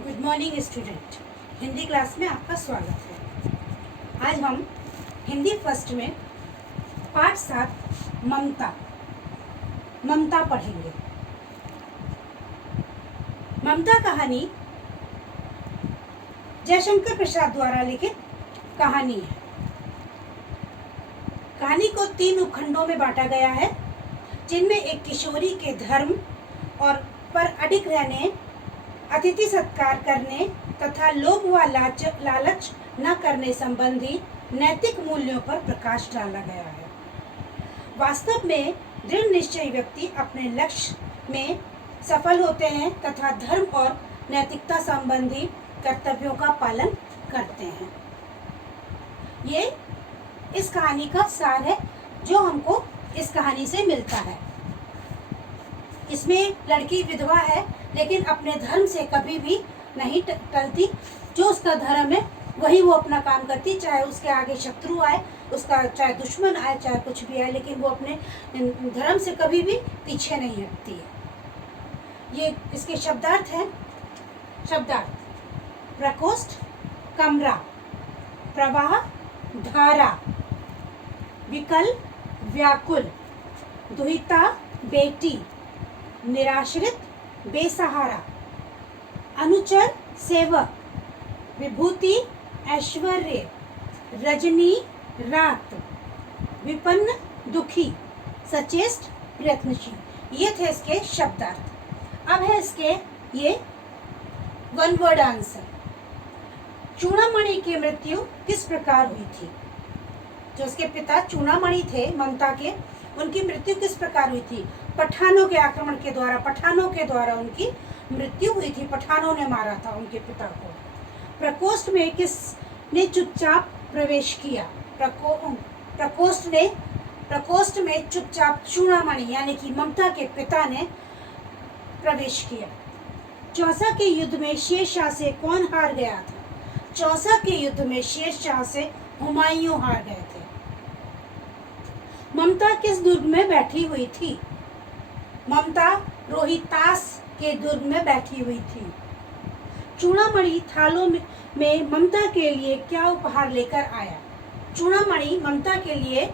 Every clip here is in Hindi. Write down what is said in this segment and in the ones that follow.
Good morning student. Hindi class में आपका स्वागत है। आज हम हिंदी फर्स्ट में पाठ 7 ममता पढ़ेंगे। ममता कहानी जयशंकर प्रसाद द्वारा लिखित कहानी है। कहानी को 3 उपखंडों में बांटा गया है, जिनमें एक किशोरी के धर्म और पर अडिग रहने, अतिथि सत्कार करने तथा लोभ व लालच न करने संबंधी नैतिक मूल्यों पर प्रकाश डाला गया है। वास्तव में दृढ़ निश्चयी व्यक्ति अपने लक्ष्य में सफल होते हैं तथा धर्म और नैतिकता संबंधी कर्तव्यों का पालन करते हैं। ये इस कहानी का सार है जो हमको इस कहानी से मिलता है। इसमें लड़की विधवा है, लेकिन अपने धर्म से कभी भी नहीं टलती। जो उसका धर्म है वही वो अपना काम करती, चाहे उसके आगे शत्रु आए, उसका चाहे दुश्मन आए, चाहे कुछ भी आए, लेकिन वो अपने धर्म से कभी भी पीछे नहीं हटती है। ये इसके शब्दार्थ हैं। शब्दार्थ: प्रकोष्ठ, कमरा, प्रवाह, धारा, विकल, व्याकुल, दुहिता, बेटी, निराश्रित, बेसहारा, अनुचर, सेवक, विभूति, ऐश्वर्य, रजनी, रात, विपन्न, दुखी, सचेष्ट, प्रयत्नशील। ये थे इसके शब्दार्थ। अब है इसके ये वन वर्ड आंसर। चूड़ामणि की मृत्यु किस प्रकार हुई थी? जो उसके पिता चूड़ामणि थे ममता के, उनकी मृत्यु किस प्रकार हुई थी? पठानों के आक्रमण के द्वारा, पठानों के द्वारा उनकी मृत्यु हुई थी। पठानों ने मारा था उनके पिता को। प्रकोष्ठ में किसने चुपचाप प्रवेश किया? प्रकोष्ठ में चुपचाप चूड़ामणि यानी कि ममता के पिता ने प्रवेश किया। चौसा के युद्ध में शेरशाह से कौन हार गया था? चौसा के युद्ध में शेरशाह से हुमायूं हार गए थे। ममता किस दुर्ग में बैठी हुई थी? ममता रोहितास के दुर्ग में बैठी हुई थी। चूड़ामणि थालों में ममता के लिए क्या उपहार लेकर आया? चूड़ामणि ममता के लिए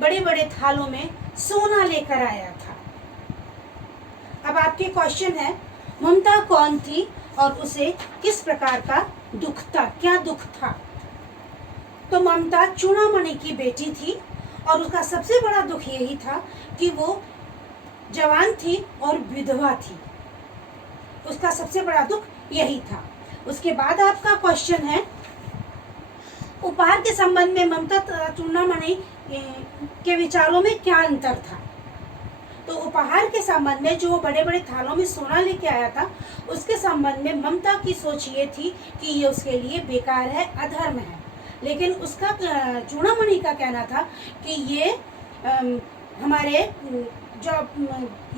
बड़े बड़े थालों में सोना लेकर आया था। अब आपके क्वेश्चन है, ममता कौन थी और उसे किस प्रकार का दुख था? क्या दुख था? तो ममता चूड़ामणि की बेटी थी और उसका सबसे बड़ा दुख यही था कि वो जवान थी और विधवा थी। उसका सबसे बड़ा दुख यही था। उसके बाद आपका क्वेश्चन है, उपहार के संबंध में ममता तथा चूड़ामणि के विचारों में क्या अंतर था? तो उपहार के संबंध में जो बड़े बड़े थालों में सोना लेके आया था, उसके संबंध में ममता की सोच ये थी कि ये उसके लिए बेकार है, अधर्म है। लेकिन उसका चूड़ामणि का कहना था कि ये हमारे जो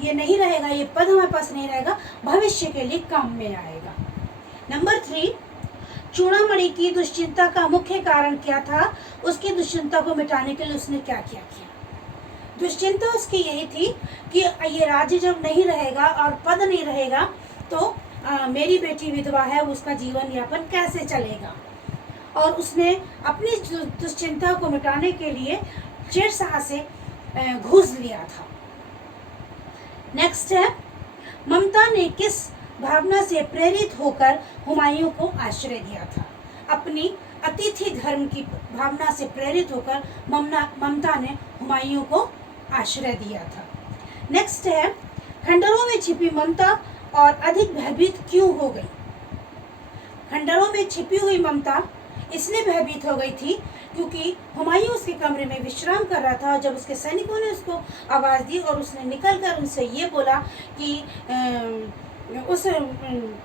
ये नहीं रहेगा, ये पद हमारे पास नहीं रहेगा, भविष्य के लिए काम में आएगा। नंबर 3, चूड़ामणि की दुश्चिंता का मुख्य कारण क्या था? उसकी दुश्चिंता को मिटाने के लिए उसने क्या किया? दुश्चिंता उसकी यही थी कि ये राज्य जब नहीं रहेगा और पद नहीं रहेगा तो मेरी बेटी विधवा है, उसका जीवन यापन कैसे चलेगा? और उसने अपनी दुश्चिंता को मिटाने के लिए शेरशाह से घूस लिया था। नेक्स्ट है, ममता ने किस भावना से प्रेरित होकर हुमायूं को आश्रय दिया था? अपनी अतिथि धर्म की भावना से प्रेरित होकर ममता ने हुमायूं को आश्रय दिया था। नेक्स्ट है, खंडरों में छिपी ममता और अधिक भयभीत क्यों हो गई? खंडरों में छिपी हुई ममता इसलिए भयभीत हो गई थी क्योंकि हुमायूं उसके कमरे में विश्राम कर रहा था। जब उसके सैनिकों ने उसको आवाज़ दी और उसने निकलकर उनसे ये बोला कि उस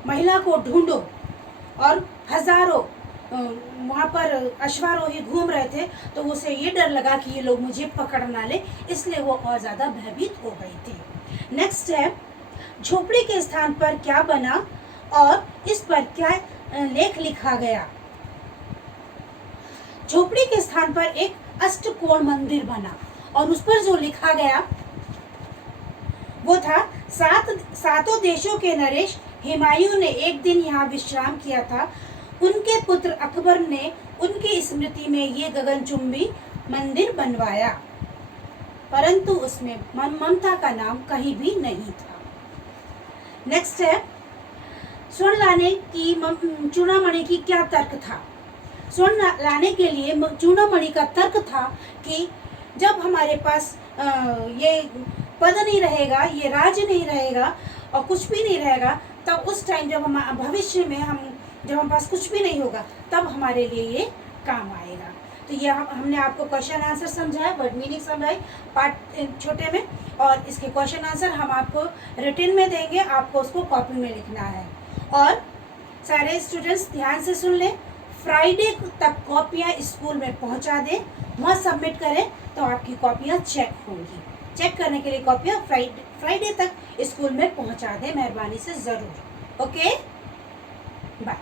महिला को ढूंढो, और हजारों वहाँ पर अश्वारोही घूम रहे थे, तो उसे ये डर लगा कि ये लोग मुझे पकड़ ना ले, इसलिए वो और ज़्यादा भयभीत हो गई थी। नेक्स्ट है, झोपड़ी के स्थान पर क्या बना और इस पर क्या लेख लिखा गया? झोपड़ी के स्थान पर एक अष्टकोण मंदिर बना और उस पर जो लिखा गया वो था, सातों देशों के नरेश हुमायूं ने एक दिन यहाँ विश्राम किया था। उनके पुत्र अकबर ने उनकी स्मृति में ये गगनचुंबी मंदिर बनवाया, परंतु उसमें ममता का नाम कहीं भी नहीं था। नेक्स्ट है, स्वर्ण लाने की चूड़ामणि की क्या तर्क था? स्वर्ण लाने के लिए चूड़ामणि का तर्क था कि जब हमारे पास ये पद नहीं रहेगा, ये राज्य नहीं रहेगा और कुछ भी नहीं रहेगा, तब उस टाइम जब हम भविष्य में जब हमारे पास कुछ भी नहीं होगा, तब हमारे लिए ये काम आएगा। तो ये हमने आपको क्वेश्चन आंसर समझाया, वर्ड मीनिंग समझाई पार्ट छोटे में, और इसके क्वेश्चन आंसर हम आपको रिटन में देंगे, आपको उसको कॉपी में लिखना है। और सारे स्टूडेंट्स ध्यान से सुन लें, फ्राइडे तक कॉपियाँ स्कूल में पहुंचा दें, वहाँ सबमिट करें तो आपकी कॉपियाँ चेक होंगी। चेक करने के लिए कॉपियाँ फ्राइडे तक स्कूल में पहुंचा दें, मेहरबानी से ज़रूर। Okay, bye.